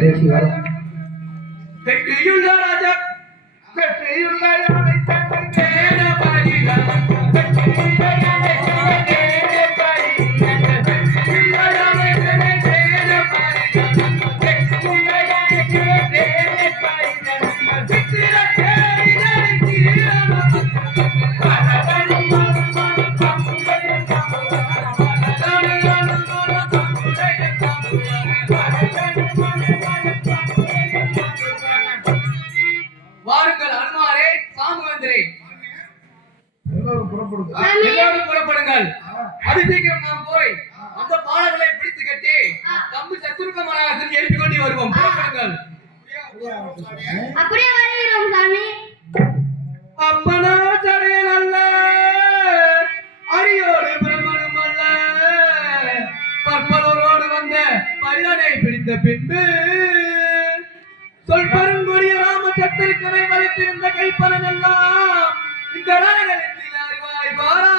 தேசி வரும் வெற்றியுள்ள ராஜா வெற்றியுள்ள யானை தேன பரிதா வெற்றியுள்ள யானை தேன பரிதா வெற்றியுள்ள யானை தேன பரிதா வெற்றியுள்ள யானை தேன பரிதா சித்திர தேனை தீரன பரதனி வாருங்கள் அனுமாரே சாமுவேந்திரே எல்லாரும் புறப்படுங்கள் அதிசீக்கிரம் நாம் போய் அந்த பாலங்களை பிடித்து கட்டி தம்பி சத்துருக்கமராசன் எழுப்பி கொண்டு வருவோம் புறப்படுங்கள் அப்படியே வருகிறோம் சாமி அப்பனா சரையன் அல்ல அரியோடு பிரம்மனும் அல்ல பற்பலோரோடு வந்த பரிதனை பிடித்த பின்பு சொல் பருங்கொடிய ராம சத்திருக்கனை வலித்திருந்த கைப்பலன் எல்லாம் இந்த ராகத்தில் அறிவாய் பாரா